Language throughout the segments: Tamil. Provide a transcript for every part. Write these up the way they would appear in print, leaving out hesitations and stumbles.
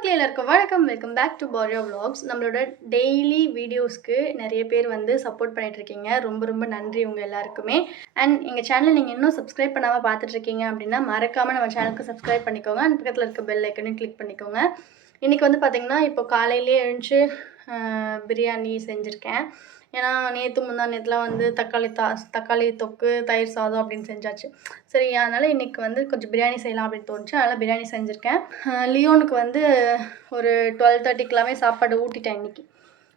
மக்களே எல்லாருக்கும் வணக்கம். Welcome back to Bharia vlogs. நம்மளோட டெய்லி வீடியோஸ்க்கு நிறைய பேர் வந்து சப்போர்ட் பண்ணிகிட்ருக்கீங்க. ரொம்ப ரொம்ப நன்றி உங்கள் எல்லாருக்குமே. அண்ட் எங்கள் சேனல் நீங்கள் இன்னும் சப்ஸ்கிரைப் பண்ணாமல் பார்த்துட்ருக்கீங்க அப்படின்னா மறக்காமல் நம்ம சேனலுக்கு சப்ஸ்கிரைப் பண்ணிக்கோங்க. அண்ட் பக்கத்தில் இருக்க பெல் ஐக்கனையும் கிளிக் பண்ணிக்கோங்க. இன்றைக்கி வந்து பார்த்திங்கன்னா இப்போ காலையிலே எழுந்துச்சு பிரியாணி செஞ்சுருக்கேன். ஏன்னா நேற்றுலாம் வந்து தக்காளி தொக்கு தயிர் சாதம் அப்படின்னு செஞ்சாச்சு. சரி, அதனால் இன்றைக்கி வந்து கொஞ்சம் பிரியாணி செய்யலாம் அப்படின்னு தோணுச்சு. அதனால் பிரியாணி செஞ்சுருக்கேன். லியோனுக்கு வந்து ஒரு 12:30க்கெல்லாமே சாப்பாடு ஊட்டிட்டேன் இன்றைக்கி.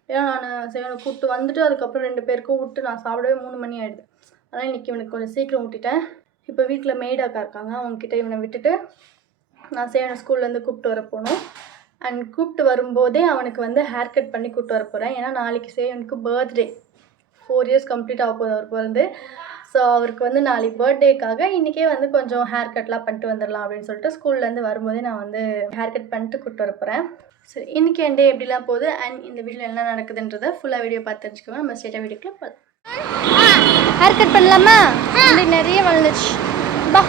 ஏன்னா நான் சிவனை கூப்பிட்டு வந்துட்டு அதுக்கப்புறம் 2 பேருக்கும் விட்டு நான் சாப்பிடவே 3 மணி ஆகிடுது. அதனால் இன்றைக்கி இவனுக்கு கொஞ்சம் சீக்கிரம் ஊட்டிட்டேன். இப்போ வீட்டில் மெய்டாக்கா இருக்காங்க, அவங்கக்கிட்ட இவனை விட்டுட்டு நான் சிவனை ஸ்கூல்லேருந்து கூப்பிட்டு வர போகணும். அண்ட் கூப்பிட்டு வரும்போதே அவனுக்கு வந்து ஹேர் கட் பண்ணி கூப்பிட்டு வர போகிறேன். ஏன்னா நாளைக்கு சேவனுக்கு பர்த்டே, 4 years கம்ப்ளீட் ஆக போகுது அவர் பிறந்து. ஸோ அவருக்கு வந்து நாளைக்கு பர்த்டேக்காக இன்றைக்கே வந்து கொஞ்சம் ஹேர் கட்லாம் பண்ணிட்டு வந்துடலாம் அப்படின்னு சொல்லிட்டு ஸ்கூல்லேருந்து வரும்போதே நான் வந்து ஹேர் கட் பண்ணிட்டு கூப்பிட்டு வர போகிறேன். சரி, இன்றைக்கி என் டே எப்படிலாம் போகுது அண்ட் இந்த வீட்டில் என்ன நடக்குதுன்றதை ஃபுல்லாக வீடியோ பார்த்து தெரிஞ்சுக்கோங்க. நம்ம ஸ்ட்ரெயிட்டாக வீடியோக்குள்ள போகலாம். ஹேர் கட் பண்ணலாமா? நிறைய வந்துச்சு. பா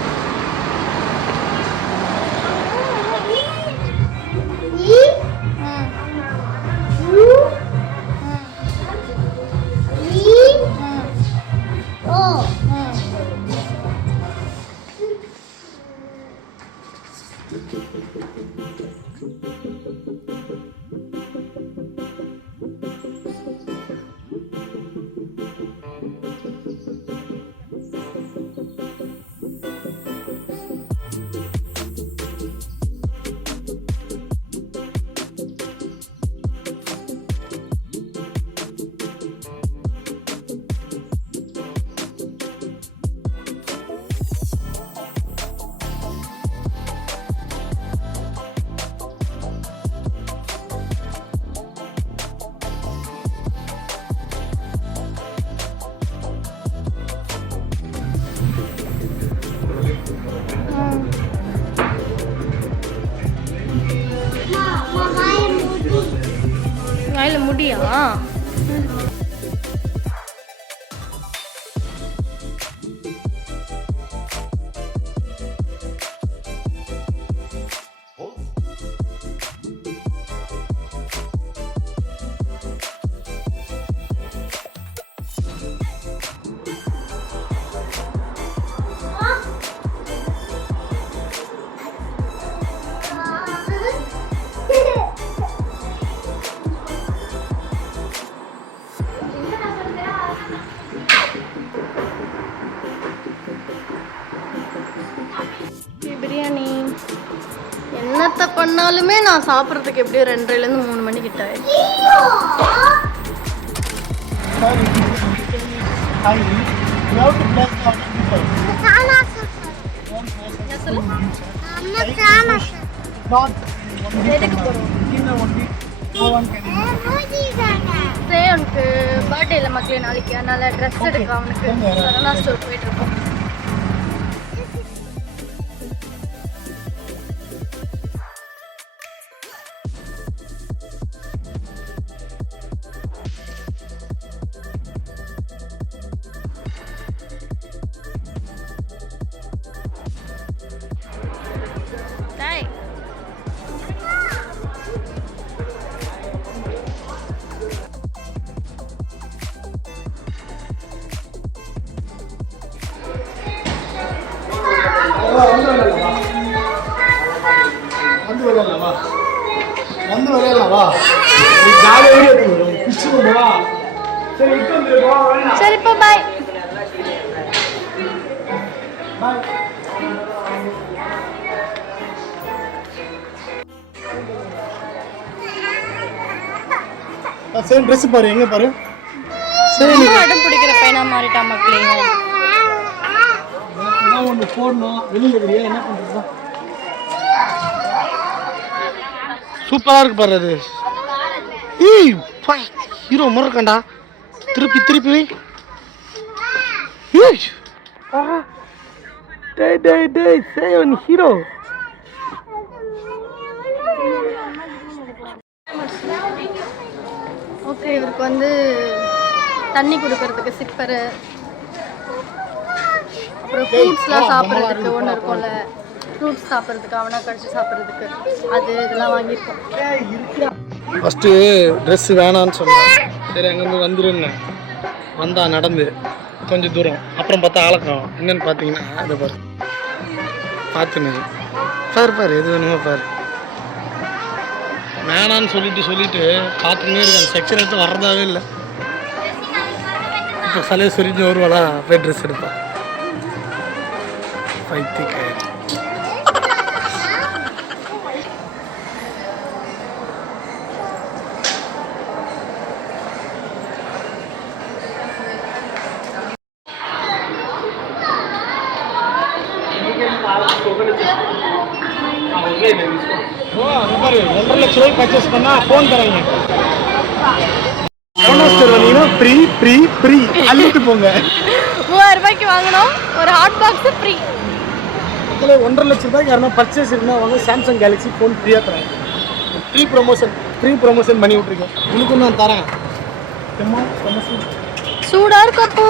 வாயில முடியா? பிரியாணி என்னத்தை பண்ணாலுமே நான் சாப்பிட்றதுக்கு எப்படியும் 2:30லேருந்து 3 மணி கிட்ட ஆயிடுச்சு. அவனுக்கு பர்த்டே இல்லை மக்களே நாளைக்கு, அதனால ட்ரெஸ் எடுக்க அவனுக்கு சரணா ஸ்டோர் போயிட்டு இருக்கோம். சரி, இப்போ பாய். சேம் ட்ரெஸ் பாரு, எங்க பாரு. சரி, அடம் பிடிக்கிற பையனா மாறிட்டா மக்களே. நான் ஒன்று போடணும், வெளியில் வெளியே என்ன பண்ணுறது? சூப்பராக இருக்கு பாரு அது. ஏய் ஹீரோ முறக்கண்டா, திருப்பி திருப்பி. சேவன் ஹீரோ. ஓகே, இவருக்கு வந்து தண்ணி குடிக்கிறதுக்கு சிப்பரு, அப்புறம் ஃப்ரூட்ஸ்லாம் சாப்பிட்றதுக்கு ஒன்று இருக்கும்ல, ஃப்ரூட்ஸ் சாப்பிட்றதுக்கு, அவனா கடிச்சு சாப்பிட்றதுக்கு, அது இதெல்லாம் வாங்கியிருக்கோம். ஃபஸ்ட்டு ட்ரெஸ்ஸு வேணான்னு சொன்னேன். சரி அங்கேருந்து வந்துருந்தேன். வந்தா நடந்து கொஞ்சம் தூரம், அப்புறம் பார்த்தா ஆளக்காணும். என்னென்னு பார்த்தீங்கன்னா இதை பாரு, பார்த்துன்னு பாரு எது வேணுமோ பாரு. வேணான்னு சொல்லிட்டு பார்த்துக்கினே இருக்கேன். அந்த செக்ஷன் எடுத்து வர்றதாவே இல்லை. இப்போ சலையை சொல்லிட்டு வருவாளா, போய் ட்ரெஸ் எடுப்பான். பைத்தியக்காரி. பாரு 1.5 லட்ச ரூபாய் பர்ச்சேஸ் பண்ணால் ஃபோன் தராங்க. ஃப்ரீ அள்ளிட்டு போங்க. 3000 ரூபாய்க்கு வாங்கினோம், ஒரு ஹாட் பாக்ஸு ஃப்ரீ. 1.5 லட்ச ரூபாய்க்கு யாருன்னா பர்ச்சேஸ் இருந்தால் அவங்க சாம்சங் கேலக்ஸி ஃபோன் ஃப்ரீயாக தராங்க. ஃப்ரீ ப்ரொமோஷன் பண்ணி விட்ருக்கேன். உனக்கு நான் தரேன். சூடாக இருக்கும் அப்போ.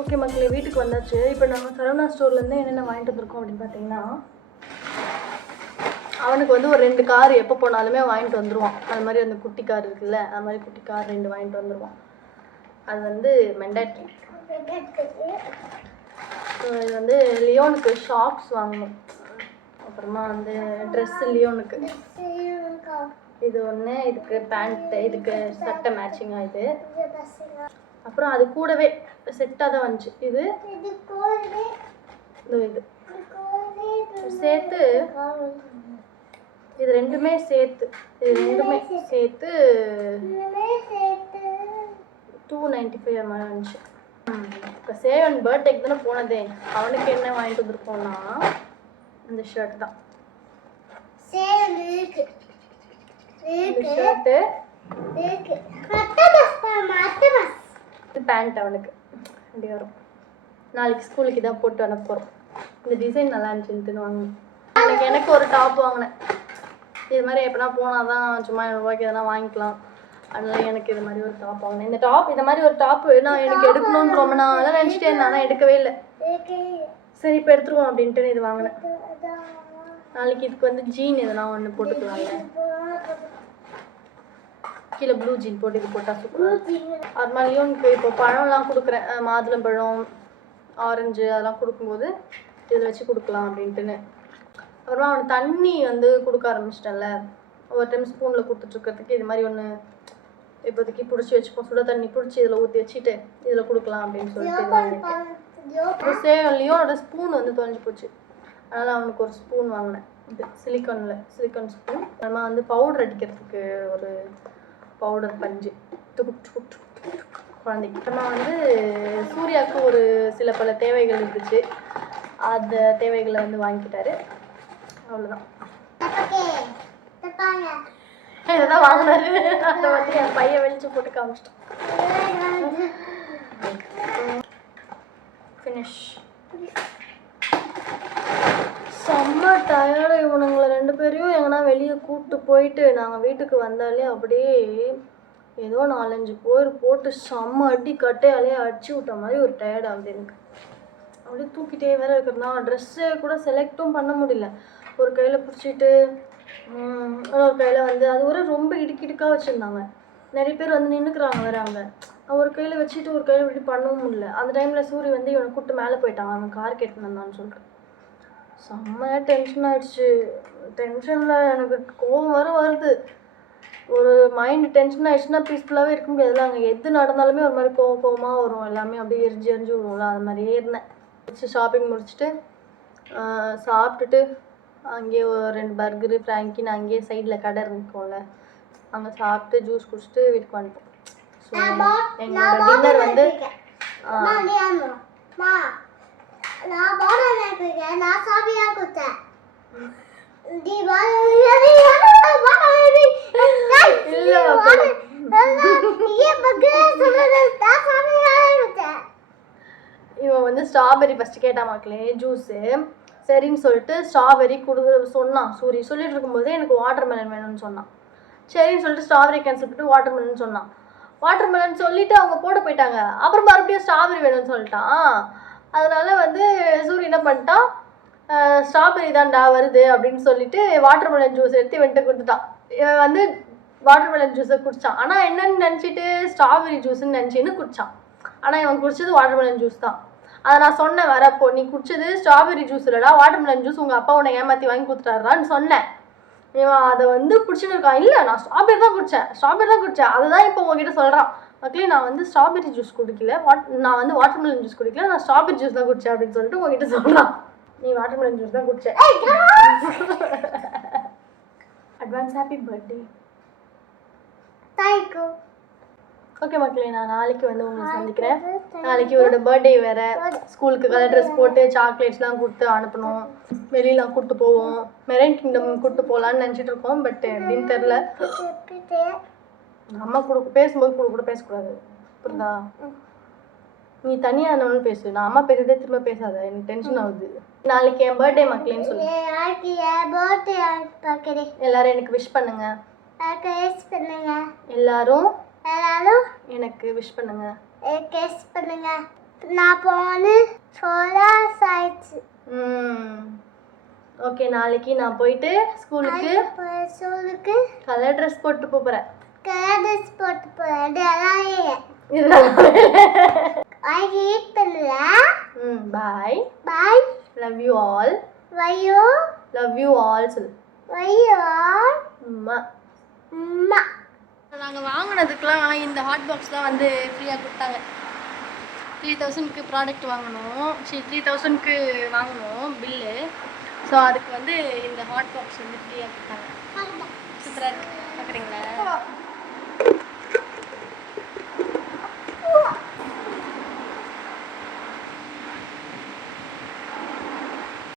ஓகே மக்களே, வீட்டுக்கு வந்தாச்சு. இப்போ நாங்கள் சரவணா ஸ்டோர்லேருந்து என்னென்ன வாங்கிட்டு வந்திருக்கோம் அப்படின்னு பார்த்தீங்கன்னா, அவனுக்கு வந்து ஒரு 2 கார் எப்போ போனாலுமே வாங்கிட்டு வந்துடுவான். அது மாதிரி அந்த குட்டி கார் இருக்குல்ல, அது மாதிரி குட்டி கார் 2 வாங்கிட்டு வந்துடுவான். அது வந்து மெண்டாட்ரி. இது வந்து லியோனுக்கு ஷாக்ஸ் வாங்கணும். அப்புறமா வந்து ட்ரெஸ்ஸு லியோனுக்கு இது ஒன்று, இதுக்கு பேண்ட்டு, இதுக்கு சட்டை மேட்சிங்காக இது. அப்புறம் அது கூடவே செட்டாக தான் வந்துச்சு. இது இது சேர்த்து, இது ரெண்டுமே சேர்த்து 295 மாதிரி வந்துச்சு. இப்போ சேவன் பர்த்டேக்கு தானே போனதே, அவனுக்கு என்ன வாங்கிட்டு வந்துருக்கோம்னா இந்த ஷர்ட் தான். ஷர்ட்டு, இது பேண்ட் அவனுக்கு அப்படி வரும். நாளைக்கு ஸ்கூலுக்கு இதான் போட்டு அனுப்ப போகிறோம். இந்த டிசைன் நல்லா இருந்துச்சுன்ட்டு வாங்கினேன். எனக்கு ஒரு டாப் வாங்கினேன். இது மாதிரி எப்படின்னா போனால் தான் சும்மா 100 ரூபாய்க்கு எதனா வாங்கிக்கலாம். அதனால எனக்கு இது மாதிரி ஒரு டாப் வாங்கினேன். இந்த டாப், இந்த மாதிரி ஒரு டாப்பு நான் எனக்கு எடுக்கணும்னு ரொம்ப நாளாக நினச்சிட்டே இருந்தேன், ஆனால் எடுக்கவே இல்லை. சரி இப்போ எடுத்துருவோம் அப்படின்ட்டு இது வாங்கினேன். நாளைக்கு இதுக்கு வந்து ஜீன் எதனா ஒன்று போட்டுக்கலாம்ல, கீழே ப்ளூ ஜீன் போட்டு இது போட்டால் சூப்பராக. அது மாதிரியும் இப்போ பழம்லாம் கொடுக்குறேன், மாதுளம்பழம், ஆரஞ்சு அதெல்லாம் கொடுக்கும்போது இதில் வச்சு கொடுக்கலாம் அப்படின்ட்டுன்னு. அப்புறமா அவனுக்கு தண்ணி வந்து கொடுக்க ஆரம்பிச்சிட்டேன்ல, ஒரு டைம் ஸ்பூனில் கொடுத்துட்ருக்கிறதுக்கு இது மாதிரி ஒன்று இப்போதைக்கு பிடிச்சி வச்சுப்போம். சுட தண்ணி பிடிச்சி இதில் ஊற்றி வச்சுட்டு இதில் கொடுக்கலாம் அப்படின்னு சொல்லிட்டு இது வாங்கிட்டேன். இப்போ லியோனோட ஸ்பூன் வந்து தொலைஞ்சி போச்சு, அதனால் அவனுக்கு ஒரு ஸ்பூன் வாங்கினேன். இது சிலிக்கான் ஸ்பூன். அப்புறமா வந்து பவுடர் அடிக்கிறதுக்கு ஒரு பவுடர் பஞ்சு குழந்தைக்கு. அப்புறமா வந்து சூர்யாவுக்கு ஒரு சில பல தேவைகள் இருந்துச்சு, அந்த தேவைகளை வந்து வாங்கிக்கிட்டாரு. அவ்வளோதான், இதுதான் வாங்கினாரு. அதை வந்து என் பையன் வெளிச்சு போட்டு காமிச்சிட்டான். ஃபினிஷ். செம்ம டயர்டு. இவனுங்களை 2 பேரையும் எங்கன்னா வெளியே கூப்பிட்டு போயிட்டு நாங்கள் வீட்டுக்கு வந்தாலே அப்படியே ஏதோ 4-5 பேர் போட்டு செம்ம அடி கட்டையாலே அடிச்சு விட்ட மாதிரி ஒரு டயர்ட் ஆகுது எனக்கு. அப்படியே தூக்கிட்டே வேற இருக்கிறதுனா ட்ரெஸ்ஸு கூட செலக்டும் பண்ண முடியல. ஒரு கையில் பிடிச்சிட்டு ஒரு கையில் வந்து அது ஒரு ரொம்ப இடுக்கிடுக்காக வச்சுருந்தாங்க. நிறைய பேர் வந்து நின்றுக்குறாங்க வேறு அங்கே. ஒரு கையில் வச்சுட்டு ஒரு கையில் இப்படி பண்ணவும் முடியல. அந்த டைமில் சூரி வந்து இவனை கூப்பிட்டு மேலே போயிட்டான், அவன் கார் கேட்டுன்னு வந்தான்னு சொல்லிட்டு. செம்மையாக டென்ஷன் ஆகிடுச்சு. டென்ஷனில் எனக்கு கோவம் வர வருது. ஒரு மைண்டு டென்ஷன் ஆகிடுச்சுன்னா பீஸ்ஃபுல்லாகவே இருக்க முடியாதுல்ல. அங்கே எது நடந்தாலுமே ஒரு மாதிரி கோவமாக வரும். எல்லாமே அப்படியே எரிஞ்சு விடுவோம்ல, அது மாதிரியே இருந்தேன். ஷாப்பிங் முடிச்சுட்டு சாப்பிட்டுட்டு அங்கேயே ஒரு 2 பர்கரு ஃப்ராங்கின்னு அங்கேயே சைடில் கடை இருக்கும்ல, அங்கே சாப்பிட்டு ஜூஸ் குடிச்சிட்டு வீட்டுக்கு வந்துட்டோம். ஸோ எங்களோட டின்னர் வந்து இவன் வந்து ஸ்ட்ராபெரி ஃபஸ்ட்டு கேட்டா மக்களே ஜூஸு. சரின்னு சொல்லிட்டு ஸ்ட்ராபெரி சொன்னான். சூரி சொல்லிட்டு இருக்கும்போது எனக்கு வாட்டர் மெலன் வேணும்னு சொன்னான். சரின்னு சொல்லிட்டு ஸ்ட்ராபெரி கேன்சல் பண்ணிட்டு வாட்டர் மெலன் சொன்னான். வாட்டர் மெலன் சொல்லிவிட்டு அவங்க போட போயிட்டாங்க. அப்புறம் மறுபடியும் ஸ்ட்ராபெரி வேணும்னு சொல்லிட்டான். அதனால் வந்து சூரி என்ன பண்ணிட்டான், ஸ்ட்ராபெரி தான்டா வருது அப்படின்னு சொல்லிட்டு வாட்டர் மெலன் ஜூஸ் எடுத்து வந்துட்டு கொடுத்துட்டான். இவன் வந்து வாட்டர் மெலன் ஜூஸை குடித்தான். ஆனால் என்னென்னு நினச்சிட்டு ஸ்ட்ராபெரி ஜூஸுன்னு நினச்சின்னு குடித்தான். ஆனால் இவன் குடிச்சது வாட்டர் மெலன் ஜூஸ் தான். அதை நான் சொன்னேன் வரப்போ, நீ குடிச்சது ஸ்ட்ராபெரி ஜூஸ் இல்லைடா, வாட்டர் மெலன் ஜூஸ், உங்கள் அப்பா உன்னை ஏமாற்றி வாங்கி கொடுத்துட்டாரான்னு சொன்னேன். இவன் அதை வந்து குடிச்சுன்னு இருக்கான். இல்லை நான் ஸ்ட்ராபெரி தான் குடித்தேன் அதுதான் இப்போ உங்ககிட்ட சொல்கிறான். மக்களே நான் வந்து ஸ்ட்ராபெரி ஜூஸ் குடிக்கல, நான் வந்து வாட்டர் மெலன் ஜூஸ் குடிக்கல, நான் ஸ்ட்ராபெரி ஜூஸ் தான் குடித்தேன் அப்படின்னு சொல்லிட்டு உங்ககிட்ட சொல்கிறான். நீ வாட்டர் மெலன் ஜூஸ் தான் குடிச்ச. Advance happy birthday. Thank you. Okay மக்களே, நான் நாளைக்கு வந்து உங்களை சந்திக்கிறேன். நாளைக்கு இவரோட பர்த்டே வேறு. ஸ்கூலுக்கு கலர் ட்ரெஸ் போட்டு சாக்லேட்ஸ்லாம் கொடுத்து அனுப்பணும். வெளியெலாம் கூப்பிட்டு போவோம். மெரைன் கிங்டம் கூப்பிட்டு போகலான்னு நினச்சிட்டு இருக்கோம். பட் எப்படின்னு தெரில. அம்மா பேசும்போது கூட பேசக்கூடாது, புரியுதா? நீ தனியாக என்னன்னு பேசு, நான் அம்மா பேசுறதே திரும்ப பேசாத, எனக்கு டென்ஷன் ஆகுது. நாளைக்கு என் பர்த்டே மக்களேன்னு சொல்லி எல்லாரும் எனக்கு விஷ் பண்ணுங்க. எல்லாரும் எனக்கு விஷ் பண்ணுங்க. நான் போன ஓகே, நாளைக்கு நான் போயிட்டு ஸ்கூலுக்கு கலர் ட்ரெஸ் போட்டு போகிறேன். Bye bye. Love you all. Love you all சொல்லு. நாங்கள் வாங்கினதுக்கெலாம் இந்த ஹாட் பாக்ஸ் தான் வந்து ஃப்ரீயாக கொடுத்தாங்க. 3000க்கு ப்ராடக்ட் வாங்கினோம். 3000க்கு வாங்கினோம் பில்லு. ஸோ அதுக்கு வந்து இந்த ஹாட் பாக்ஸ் வந்து ஃப்ரீயாக கொடுத்தாங்க. சூப்பராக இருக்குது, பார்க்குறீங்களா?